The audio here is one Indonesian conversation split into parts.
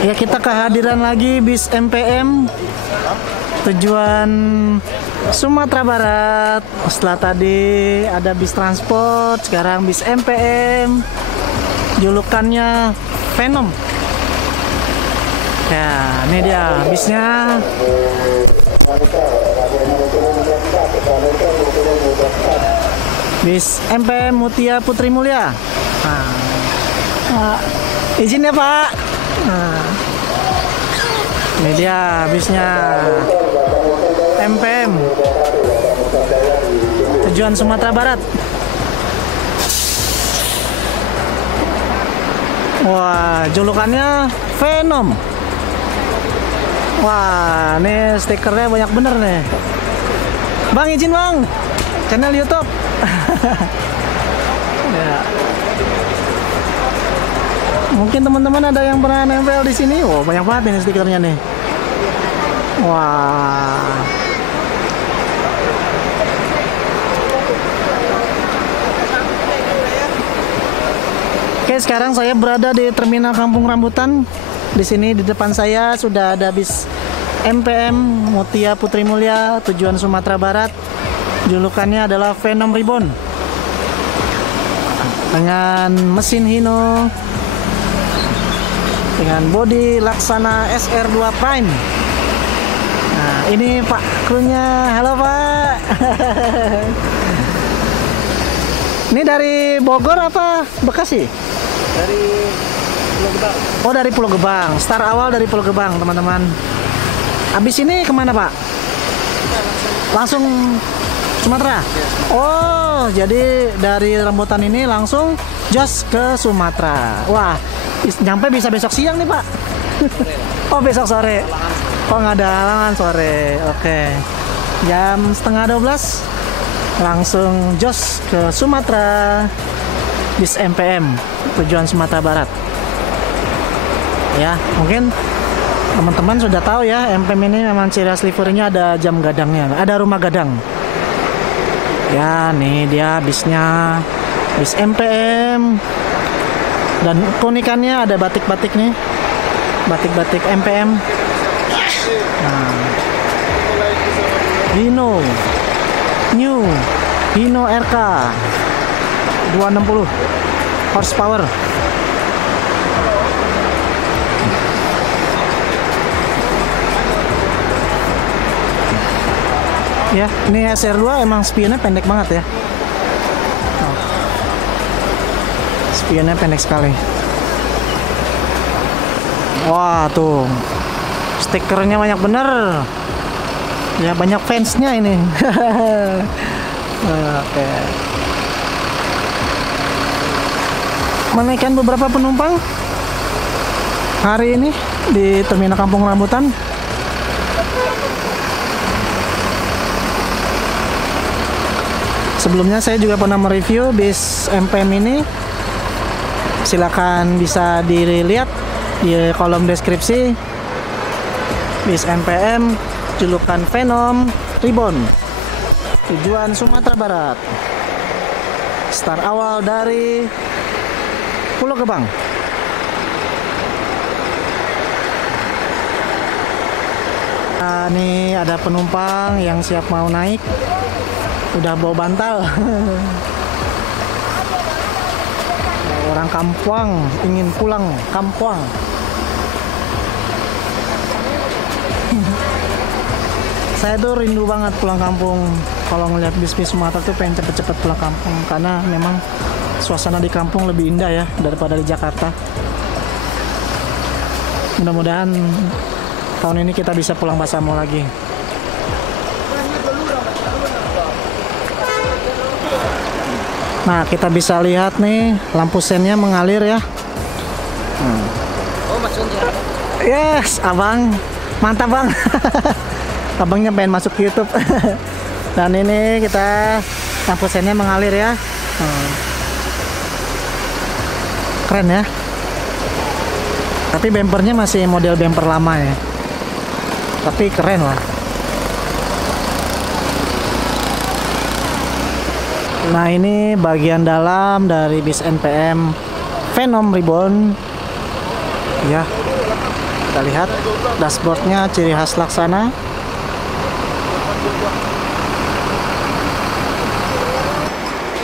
Ya, kita kehadiran lagi bis MPM tujuan Sumatera Barat. Setelah tadi ada bis transport, sekarang bis MPM. Julukannya Venom. Ya, ini dia bisnya. Bis MPM Mutia Putri Mulia. Izin ya Pak. Ini dia bisnya MPM tujuan Sumatera Barat. Wah, julukannya Venom. Wah, nih stikernya banyak bener nih. Bang, izin bang, channel YouTube. Ya. Mungkin teman-teman ada yang pernah nempel di sini. Oh, banyak banget ini stikernya nih. Wah. Oke, sekarang saya berada di Terminal Kampung Rambutan. Di sini di depan saya sudah ada bis MPM Mutia Putri Mulia tujuan Sumatera Barat. Julukannya adalah Venom Ribbon. Dengan mesin Hino, dengan bodi Laksana SR2 Prime. Nah, ini Pak krunya. Halo Pak. Ini dari Bogor apa Bekasi? Dari Pulau Gebang. Oh, dari Pulau Gebang. Start awal dari Pulau Gebang, teman-teman. Habis ini kemana Pak? Langsung Sumatera? Oh, jadi dari Rambutan ini langsung jos ke Sumatera. Wah, nyampe bisa besok siang nih Pak. Oh, besok sore. Oh, nggak ada halangan sore. Oke. Jam setengah 12 langsung jos ke Sumatera. Bis MPM tujuan Sumatera Barat. Ya, mungkin teman-teman sudah tahu ya, MPM ini memang ciri khas liverynya ada jam gadangnya, ada rumah gadang. Ya, nih dia bisnya, bis MPM. Dan keunikannya ada batik-batik nih, batik-batik MPM. Nah, Hino, New, Hino RK 260 horsepower. Ya, ini SR2 emang spionnya pendek banget ya. Oh. Spionnya pendek sekali. Wah, tuh. Stikernya banyak bener. Ya, banyak fansnya ini. Oke. Menaikkan beberapa penumpang hari ini di Terminal Kampung Rambutan. Sebelumnya saya juga pernah mereview bis MPM ini. Silakan bisa dilihat di kolom deskripsi. Bis MPM julukan Venom Ribbon tujuan Sumatera Barat. Start awal dari Pulau Gebang. Nah, ini ada penumpang yang siap mau naik. Udah bawa bantal. Orang kampung ingin pulang kampung. Saya tuh rindu banget pulang kampung. Kalau ngeliat bis-bis Sumatera tuh pengen cepet-cepet pulang kampung, karena memang suasana di kampung lebih indah ya daripada di Jakarta. Mudah-mudahan tahun ini kita bisa pulang bersama lagi. Nah, kita bisa lihat nih lampu sennya mengalir ya. Oh, maksudnya. Yes, abang, mantap bang. Abangnya pengen masuk YouTube. Dan ini kita lampu sennya mengalir ya. Keren ya. Tapi bempernya masih model bemper lama ya. Tapi keren lah. Nah, ini bagian dalam dari bis NPM Venom Ribbon ya. Kita lihat dashboardnya, ciri khas Laksana.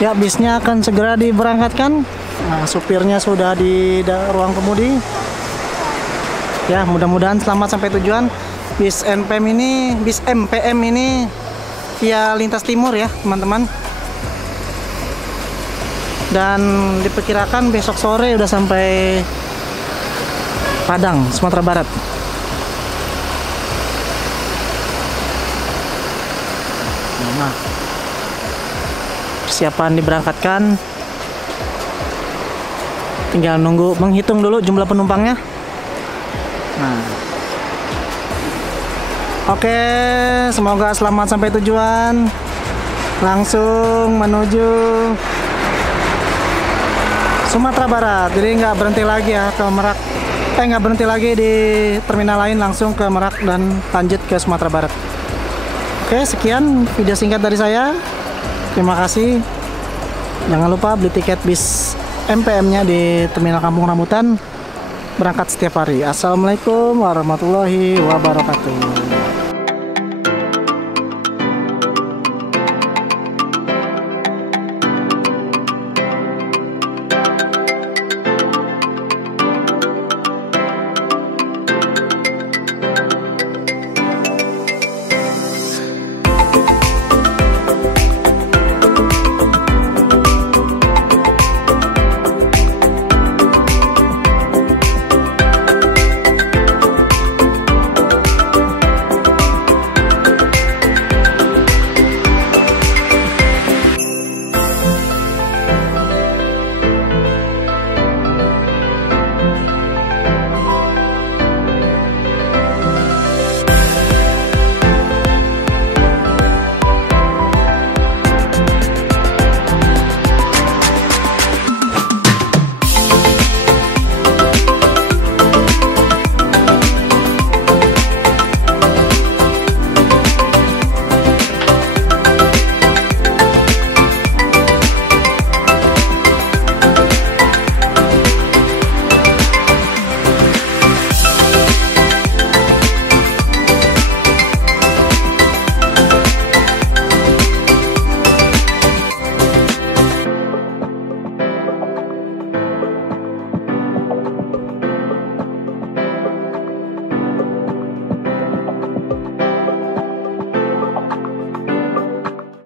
Ya, bisnya akan segera diberangkatkan. Nah, supirnya sudah di ruang kemudi. Ya, mudah-mudahan selamat sampai tujuan. Bis MPM ini via lintas timur ya, teman-teman. Dan diperkirakan besok sore udah sampai Padang, Sumatera Barat. Nah, persiapan diberangkatkan. Tinggal nunggu menghitung dulu jumlah penumpangnya. Nah, oke, semoga selamat sampai tujuan. Langsung menuju Sumatera Barat. Jadi nggak berhenti lagi ya ke Merak. Nggak berhenti lagi di terminal lain, langsung ke Merak dan lanjut ke Sumatera Barat. Oke, sekian video singkat dari saya. Terima kasih. Jangan lupa beli tiket bis MPM-nya di Terminal Kampung Rambutan. Berangkat setiap hari. Assalamualaikum warahmatullahi wabarakatuh.